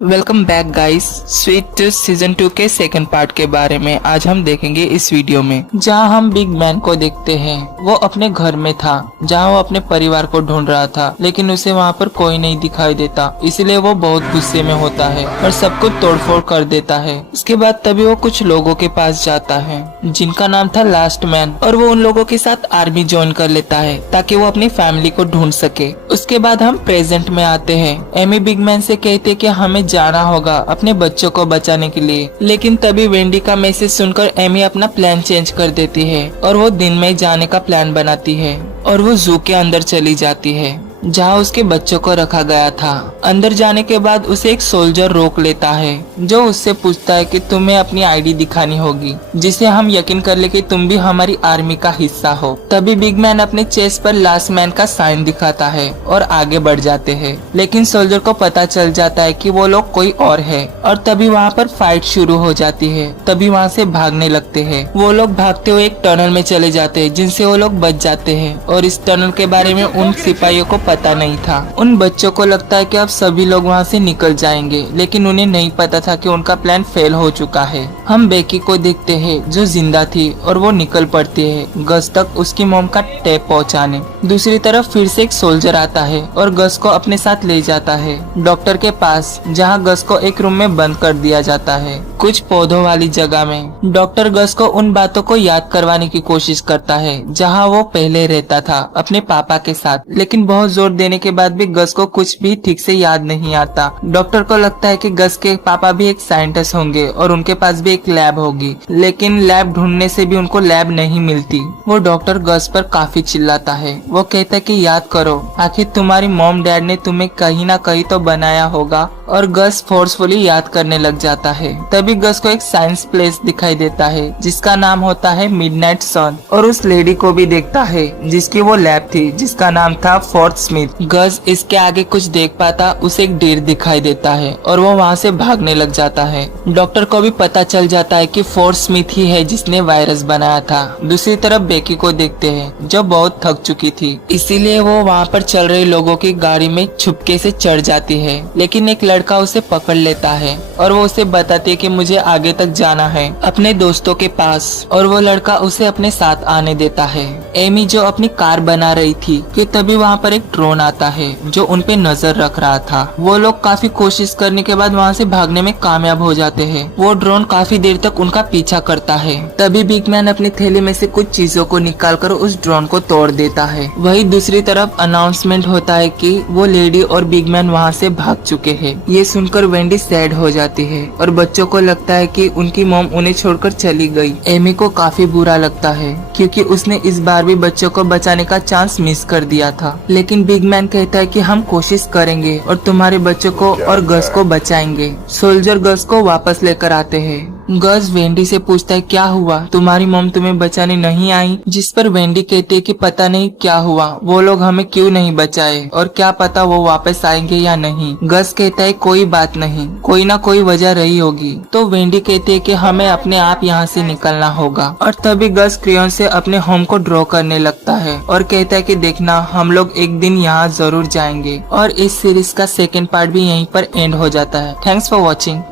Welcome back guys. Sweet season 2 के second part के बारे में आज हम देखेंगे इस वीडियो में, जहां हम बिग मैन को देखते हैं। वो अपने घर में था जहां वो अपने परिवार को ढूंढ रहा था, लेकिन उसे वहां पर कोई नहीं दिखाई देता। इसलिए वो बहुत गुस्से में होता है और सब कुछ तोड़फोड़ कर देता है। उसके बाद तभी वो कुछ लोगों के पास जाता है जिनका नाम था लास्ट मैन, और वो उन लोगों के साथ आर्मी ज्वाइन कर लेता है ताकि वो अपनी फैमिली को ढूंढ सके। उसके बाद हम प्रेजेंट में आते हैं। एमी बिग मैन से कहते कि हमें जाना होगा अपने बच्चों को बचाने के लिए, लेकिन तभी वेंडी का मैसेज सुनकर एमी अपना प्लान चेंज कर देती है और वो दिन में जाने का प्लान बनाती है और वो जू के अंदर चली जाती है जहाँ उसके बच्चों को रखा गया था। अंदर जाने के बाद उसे एक सोल्जर रोक लेता है जो उससे पूछता है कि तुम्हें अपनी आईडी दिखानी होगी जिसे हम यकीन कर ले कि तुम भी हमारी आर्मी का हिस्सा हो। तभी बिग मैन अपने चेस्ट पर लास्ट मैन का साइन दिखाता है और आगे बढ़ जाते हैं, लेकिन सोल्जर को पता चल जाता है कि वो लोग कोई और है और तभी वहाँ पर फाइट शुरू हो जाती है। तभी वहाँ से भागने लगते हैं। वो लोग भागते हुए एक टनल में चले जाते हैं जिनसे वो लोग बच जाते हैं और इस टनल के बारे में उन सिपाहियों को पता नहीं था। उन बच्चों को लगता है कि अब सभी लोग वहाँ से निकल जाएंगे, लेकिन उन्हें नहीं पता था कि उनका प्लान फेल हो चुका है। हम बेकी को देखते हैं जो जिंदा थी और वो निकल पड़ती है गस तक उसकी मोम का टेप पहुँचाने। दूसरी तरफ फिर से एक सोल्जर आता है और गस को अपने साथ ले जाता है डॉक्टर के पास, जहाँ गस को एक रूम में बंद कर दिया जाता है कुछ पौधों वाली जगह में। डॉक्टर गस को उन बातों को याद करवाने की कोशिश करता है जहाँ वो पहले रहता था अपने पापा के साथ, लेकिन बहुत जोर देने के बाद भी गस को कुछ भी ठीक से याद नहीं आता। डॉक्टर को लगता है कि गस के पापा भी एक साइंटिस्ट होंगे और उनके पास भी एक लैब होगी, लेकिन लैब ढूंढने से भी उनको लैब नहीं मिलती। वो डॉक्टर गस पर काफी चिल्लाता है। वो कहता है कि याद करो, आखिर तुम्हारी मॉम डैड ने तुम्हें कहीं ना कहीं तो बनाया होगा, और गस फोर्सफुली याद करने लग जाता है। तभी गस को एक साइंस प्लेस दिखाई देता है जिसका नाम होता है मिडनाइट सन, और उस लेडी को भी देखता है जिसकी वो लैब थी जिसका नाम था फोर्ट स्मिथ। गस इसके आगे कुछ देख पाता उसे एक डिर दिखाई देता है और वो वहाँ से भागने लग जाता है। डॉक्टर को भी पता चल जाता है कि फोर्ट स्मिथ ही है जिसने वायरस बनाया था। दूसरी तरफ बेकी को देखते हैं जो बहुत थक चुकी थी, इसीलिए वो वहाँ पर चल रहे लोगों की गाड़ी में छुपके से चढ़ जाती है, लेकिन एक लड़का उसे पकड़ लेता है और वो उसे बताती है कि मुझे आगे तक जाना है अपने दोस्तों के पास, और वो लड़का उसे अपने साथ आने देता है। एमी जो अपनी कार बना रही थी कि तभी वहाँ पर एक ड्रोन आता है जो उन पे नजर रख रहा था। वो लोग काफी कोशिश करने के बाद वहाँ से भागने में कामयाब हो जाते हैं। वो ड्रोन काफी देर तक उनका पीछा करता है। तभी बिग मैन अपनी थैली में से कुछ चीजों को निकालकर उस ड्रोन को तोड़ देता है। वही दूसरी तरफ अनाउंसमेंट होता है कि वो लेडी और बिग मैन वहाँ से भाग चुके हैं। ये सुनकर वेंडी सैड हो जाती है और बच्चों को लगता है कि उनकी मॉम उन्हें छोड़कर चली गई। एमी को काफी बुरा लगता है क्योंकि उसने इस बार भी बच्चों को बचाने का चांस मिस कर दिया था, लेकिन बिग मैन कहता है कि हम कोशिश करेंगे और तुम्हारे बच्चों को और गस को बचाएंगे। सोल्जर गस को वापस लेकर आते हैं। गस वेंडी से पूछता है क्या हुआ, तुम्हारी मॉम तुम्हें बचाने नहीं आई? जिस पर वेंडी कहती है कि पता नहीं क्या हुआ, वो लोग हमें क्यों नहीं बचाए और क्या पता वो वापस आएंगे या नहीं। गस कहता है कोई बात नहीं, कोई ना कोई वजह रही होगी। तो वेंडी कहती है कि हमें अपने आप यहाँ से निकलना होगा, और तभी गस क्रेयॉन से अपने होम को ड्रॉ करने लगता है और कहता है कि देखना हम लोग एक दिन यहाँ जरूर जाएंगे। और इस सीरीज का सेकेंड पार्ट भी यहीं पर एंड हो जाता है। Thanks for watching.